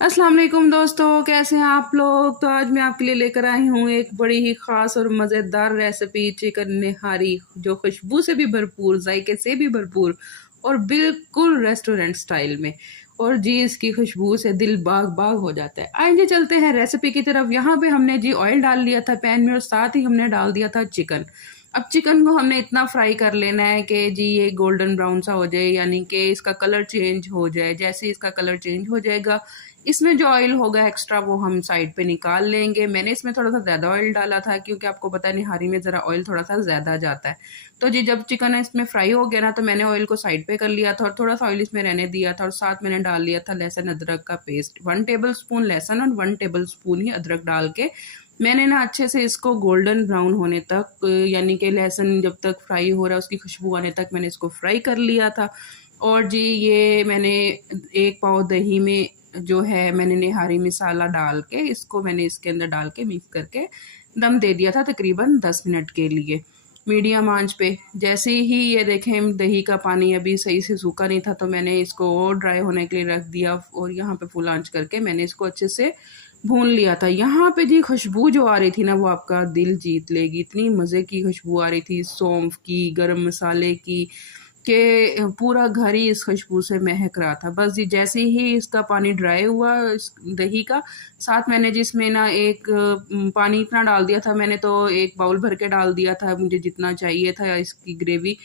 अस्सलाम वालेकुम दोस्तों, कैसे हैं आप लोग। तो आज मैं आपके लिए लेकर आई हूँ एक बड़ी ही ख़ास और मज़ेदार रेसिपी चिकन निहारी, जो खुशबू से भी भरपूर, जायके से भी भरपूर और बिल्कुल रेस्टोरेंट स्टाइल में। और जी इसकी खुशबू से दिल बाग बाग हो जाता है। आइए चलते हैं रेसिपी की तरफ। यहाँ पे हमने जी ऑयल डाल लिया था पैन में और साथ ही हमने डाल दिया था चिकन। अब चिकन को हमने इतना फ्राई कर लेना है कि जी ये गोल्डन ब्राउन सा हो जाए, यानी कि इसका कलर चेंज हो जाए। जैसे ही इसका कलर चेंज हो जाएगा, इसमें जो ऑयल होगा एक्स्ट्रा वो हम साइड पे निकाल लेंगे। मैंने इसमें थोड़ा सा ज़्यादा ऑयल डाला था क्योंकि आपको पता है निहारी में ज़रा ऑयल थोड़ा सा ज़्यादा जाता है। तो जी जब चिकन इसमें फ्राई हो गया ना, तो मैंने ऑयल को साइड पे कर लिया था और थोड़ा सा ऑयल इसमें रहने दिया था और साथ मैंने डाल लिया था लहसुन अदरक का पेस्ट। 1 टेबल स्पून लहसुन और 1 टेबल स्पून ही अदरक डाल के मैंने ना अच्छे से इसको गोल्डन ब्राउन होने तक, यानी कि लहसुन जब तक फ्राई हो रहा है उसकी खुशबू आने तक मैंने इसको फ्राई कर लिया था। और जी ये मैंने 1 पाव दही में जो है मैंने निहारी मसाला डाल के इसको मैंने इसके अंदर डाल के मिक्स करके दम दे दिया था तकरीबन 10 मिनट के लिए मीडियम आंच पे। जैसे ही ये देखें दही का पानी अभी सही से सूखा नहीं था, तो मैंने इसको और ड्राई होने के लिए रख दिया और यहाँ पे फुल आंच करके मैंने इसको अच्छे से भून लिया था। यहाँ पे जी खुशबू जो आ रही थी ना, वो आपका दिल जीत लेगी। इतनी मज़े की खुशबू आ रही थी सौंफ की, गरम मसाले की, कि पूरा घर ही इस खुशबू से महक रहा था। बस जी जैसे ही इसका पानी ड्राई हुआ इस दही का, साथ मैंने जिसमें ना एक पानी इतना डाल दिया था, मैंने तो 1 बाउल भर के डाल दिया था, मुझे जितना चाहिए था इसकी ग्रेवी,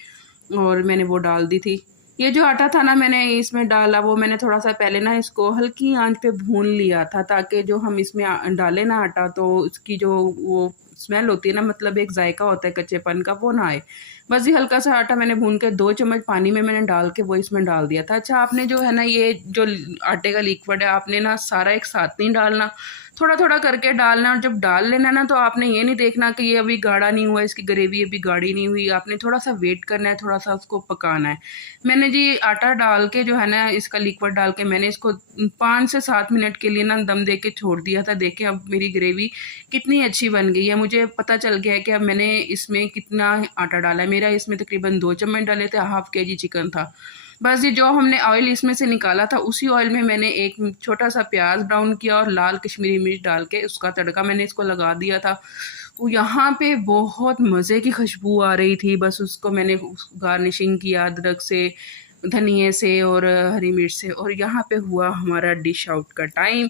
और मैंने वो डाल दी थी। ये जो आटा था ना मैंने इसमें डाला, वो मैंने थोड़ा-सा पहले ना इसको हल्की आँच पे भून लिया था, ताकि जो हम इसमें डालें ना आटा, तो उसकी जो वो स्मेल होती है ना, मतलब एक जायका होता है कच्चेपन का, वो ना आए। बस ये हल्का-सा आटा मैंने भून के 2 चम्मच पानी में मैंने डाल के वो इसमें डाल दिया था। अच्छा, आपने जो है ना ये जो आटे का लिक्विड है, आपने ना सारा एक साथ नहीं डालना, थोड़ा-थोड़ा करके डालना। और जब डाल लेना ना, तो आपने ये नहीं देखना कि ये अभी गाढ़ा नहीं हुआ, इसकी ग्रेवी अभी गाढ़ी नहीं हुई। आपने थोड़ा-सा वेट करना है, थोड़ा-सा उसको पकाना है। मैंने जी आटा डाल के जो है ना, इसका लिक्विड डाल के मैंने इसको 5 से 7 मिनट के लिए ना दम दे के छोड़ दिया था। देखिए अब मेरी ग्रेवी कितनी अच्छी बन गई है। मुझे पता चल गया है कि अब मैंने इसमें कितना आटा डाला है। मेरा इसमें तकरीबन 2 चम्मच डाले थे, हाफ़ केजी चिकन था। बस ये जो हमने ऑयल इसमें से निकाला था, उसी ऑयल में मैंने एक छोटा-सा प्याज़ ब्राउन किया और लाल कश्मीरी मिर्च डाल के उसका तड़का मैंने इसको लगा दिया था। वो यहाँ पे बहुत मज़े की खुशबू आ रही थी। बस उसको मैंने गार्निशिंग किया अदरक से, धनिये से और हरी मिर्च से, और यहाँ पे हुआ हमारा डिश आउट का टाइम।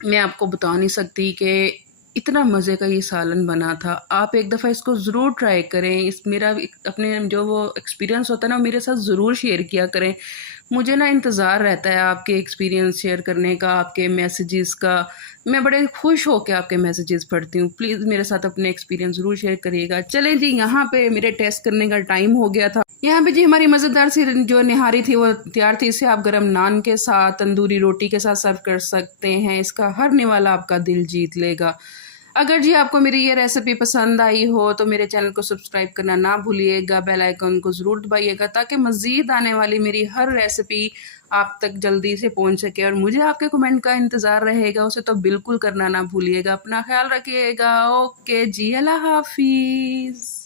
मैं आपको बता नहीं सकती कि इतना मज़े का ये सालन बना था। आप एक दफ़ा इसको ज़रूर ट्राई करें। इस मेरा अपने जो वो एक्सपीरियंस होता है ना, मेरे साथ ज़रूर शेयर किया करें। मुझे ना इंतज़ार रहता है आपके एक्सपीरियंस शेयर करने का, आपके मैसेजेस का। मैं बड़े खुश होके आपके मैसेजेस पढ़ती हूँ। प्लीज़ मेरे साथ अपने एक्सपीरियंस ज़रूर शेयर करिएगा। चलें जी, यहाँ पे मेरे टेस्ट करने का टाइम हो गया था। यहाँ पे जी हमारी मज़ेदार सी जो निहारी थी वो तैयार थी। इसे आप गरम नान के साथ, तंदूरी रोटी के साथ सर्व कर सकते हैं। इसका हर निवाला आपका दिल जीत लेगा। अगर जी आपको मेरी ये रेसिपी पसंद आई हो, तो मेरे चैनल को सब्सक्राइब करना ना भूलिएगा, बेल आइकन को ज़रूर दबाइएगा, ताकि मज़ीद आने वाली मेरी हर रेसिपी आप तक जल्दी से पहुंच सके। और मुझे आपके कमेंट का इंतज़ार रहेगा, उसे तो बिल्कुल करना ना भूलिएगा। अपना ख्याल रखिएगा। ओके जी, अल्लाह हाफ़िज़।